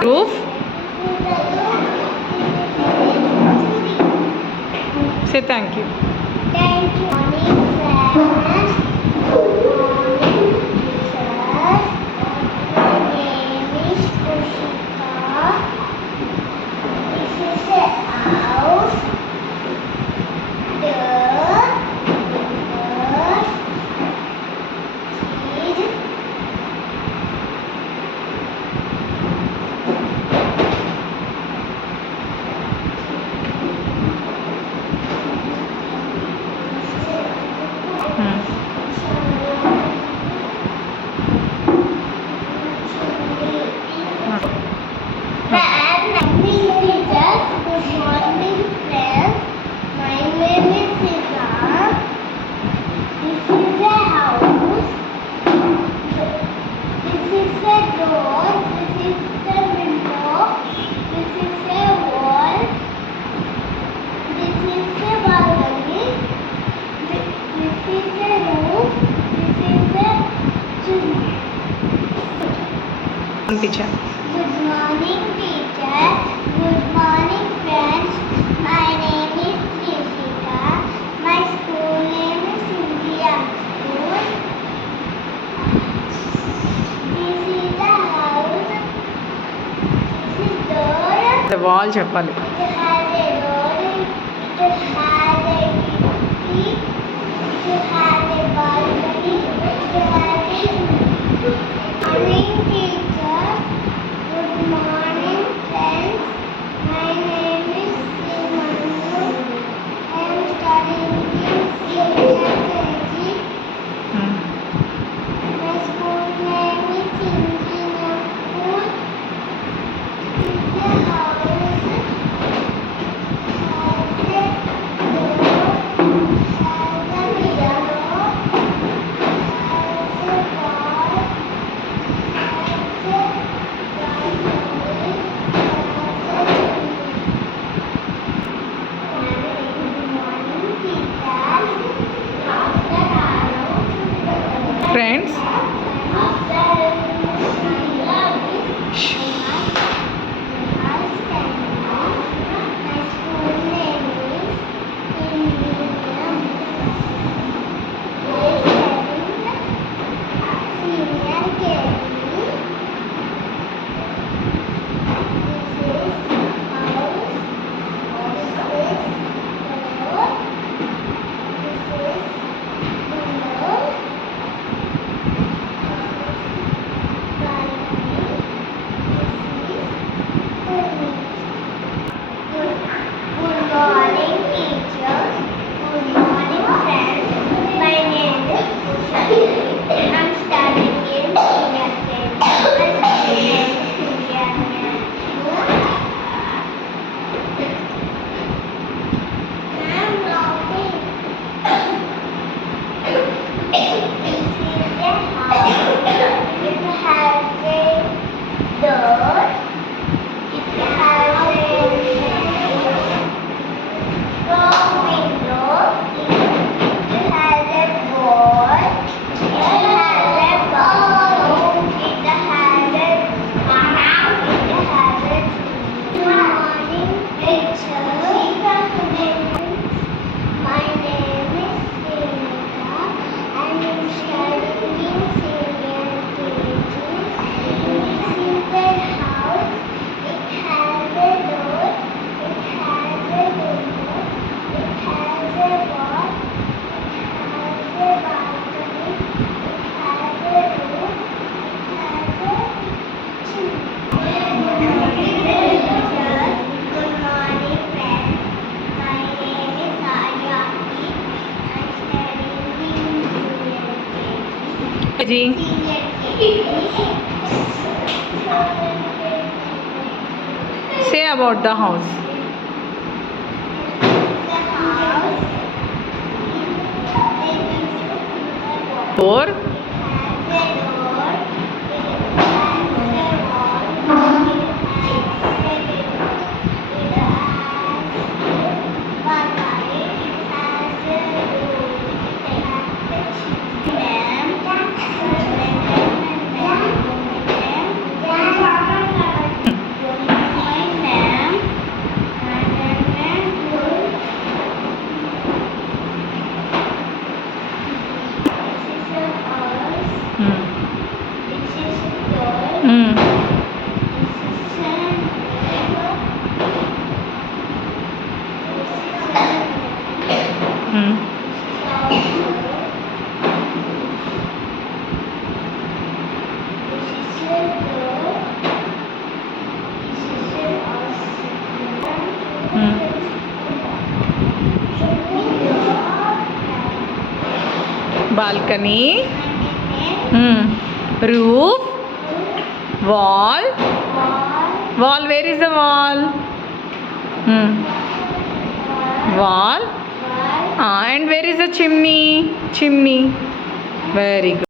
Roof. Say thank you. Thank you. Morning, friends. Good morning, teachers. My name is Kushika. This is a house. The first is Good morning, friends. My name is Sita. This is a house. This is a door. This is a window. This is a wall. This is a balcony. This is a roof. This is a chimney. Teacher. Good morning, teacher. Good morning, friends. My name is Trishika. My school name is India School. This is the house. This is door. The wall చెప్పాలి. It has a door. It has a key. It has a balcony. It has a morning, teacher. Good morning, friends. My name is Srimandu. I am studying in senior KG. My school name is Engineer School. This is a house. Has a door. Has a window. Has a wall. Friends. Good morning, teachers. Good morning, friends. My name is Kushika. I'm studying in senior grade. My school name is India School. I'm laughing. This is a house. It has a door. It has a strong window. It has a wall. It has a balcony. It has a good morning, teacher. My name is Srinika. I am studying in senior KG. This is a house. It has a door. It has a window. It has a wall. It has a balcony. It has a roof. It has a chimney. Good morning, teachers. Good morning, friends. My name is Aryati. I'm studying in senior KG. Ji. Senior KG. Say about the house. The house. Door. It has a door. It has a wall. It has a window. It has a balcony. It has a roof. It has a chimney. balcony, roof, wall. Wall, where is the wall? Wall. And where is the chimney? Chimney. Very good.